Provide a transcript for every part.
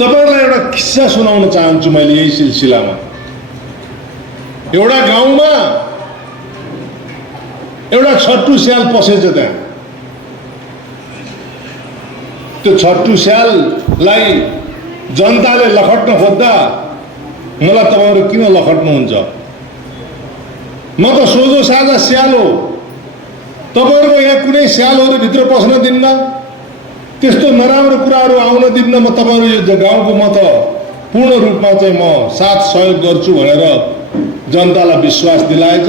तपाईहरुलाई एउटा किस्सा सुनाउन चाहन्छु मैले यही सिलसिलामा। एउटा गाउँमा एउटा छट्टु स्याल पसेछ त्यहाँ। त्यो छट्टु स्याललाई जनताले लखट्न खोज्दा मलाई तपाईहरु किन लखट्नुहुन्छ? म त सोझो साझा स्याल हो। तपाईहरुको यहाँ कुनै स्यालहरु भित्र पस्न दिन्न, त्यस्तो नराम्रो कुराहरु आउन दिन्न। म तपाईहरु यो गाउँको म त पूर्ण रूपमा चाहिँ म साथ सहयोग गर्छु भनेर जनतालाई विश्वास दिलाएछ।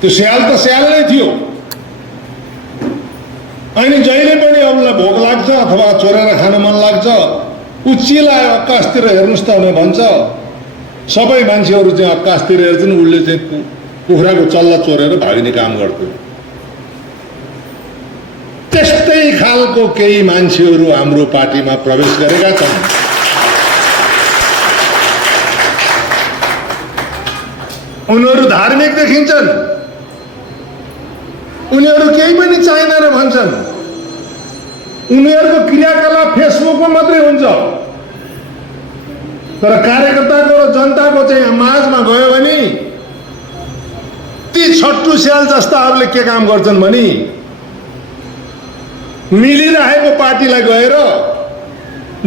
त्यो स्याल त स्याल नै थियो। अनि जहिले पनि अरूलाई भोक लाग्छ अथवा चोरेर खान मन लाग्छ, उ चिलायो आकाशतिर हेर्नुस् त भने भन्छ। सबै मान्छेहरु चाहिँ आकाशतिर हेर्छन्, उले चाहिँ कुखुराको चल्ला चोरेर भाग्ने काम गर्थ्यो। त्यस्तै खालको केही मान्छेहरु हाम्रो पार्टीमा प्रवेश गरेका छन्। उनीहरु धार्मिक देखिन्छन्, उनीहरु केही पनि चाहिँदैन भन्छन्। उनीहरुको क्रियाकलाप फेसबुकमा मात्रै हुन्छ, तर कार्यकर्ताको र जनताको चाहिँ माझमा गयो भने ती छट्टु स्याल जस्ताहरूले के काम गर्छन् भने मिलिरहेको पार्टीलाई गएर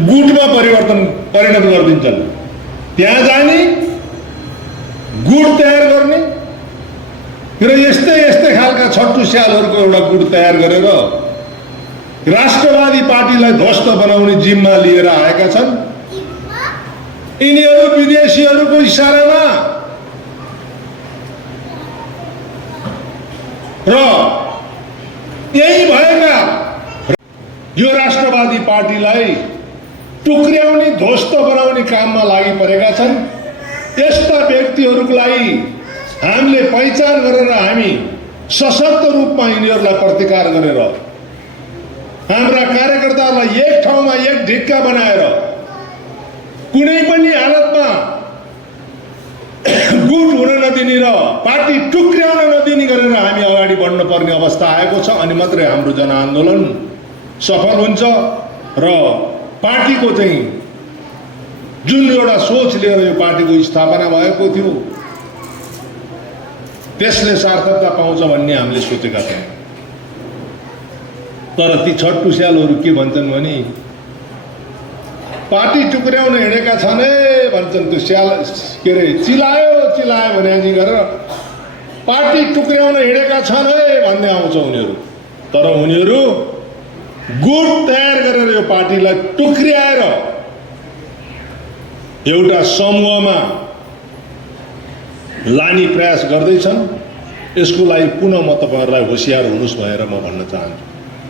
गुटमा परिणत गरिदिन्छन्। त्यहाँ जाने, गुट तयार गर्ने र यस्तै खालका छट्टु स्यालहरूको एउटा गुट तयार गरेर राष्ट्रवादी पार्टीलाई ध्वस्त बनाउने जिम्मा लिएर आएका छन्। यिनीहरू विदेशीहरूको इशारामा र यही भएका यो राष्ट्रवादी पार्टीलाई टुक्र्याउने ध्वस्त बनाउने काममा लागि परेका छन्। यस्ता व्यक्तिहरूलाई हामीले पहिचान गरेर हामी सशक्त रूपमा यिनीहरूलाई प्रतिकार गरेर हाम्रा कार्यकर्ताहरूलाई एक ठाउँमा एक ढिक्का बनाएर कुनै पनि हालतमा गुट हुन नदिने र पार्टी टुक्र्याउन नदिने गरेर हामी अगाडि बढ्न पर्ने अवस्था आएको छ। अनि मात्रै हाम्रो जनआन्दोलन सफल हुन्छ र पार्टीको चाहिँ जुन एउटा सोच लिएर यो पार्टीको स्थापना भएको थियो त्यसले सार्थकता पाउँछ भन्ने हामीले सोचेका छौँ। तर ती छट्टु स्यालहरू के भन्छन् भने पार्टी टुक्र्याउन हिँडेका छन् भन्छन्। त्यो स्याल के अरे चिलायो भने गरेर पार्टी टुक्र्याउन हिँडेका छन् भन्दै आउँछ उनीहरू। तर उनीहरू गुट तयार गरेर यो पार्टीलाई टुक्र्याएर एउटा समूहमा लाने प्रयास गर्दैछन्। यसको लागि पुनः म तपाईहरुलाई होशियार हुनुस् भनेर म भन्न चाहन्छु।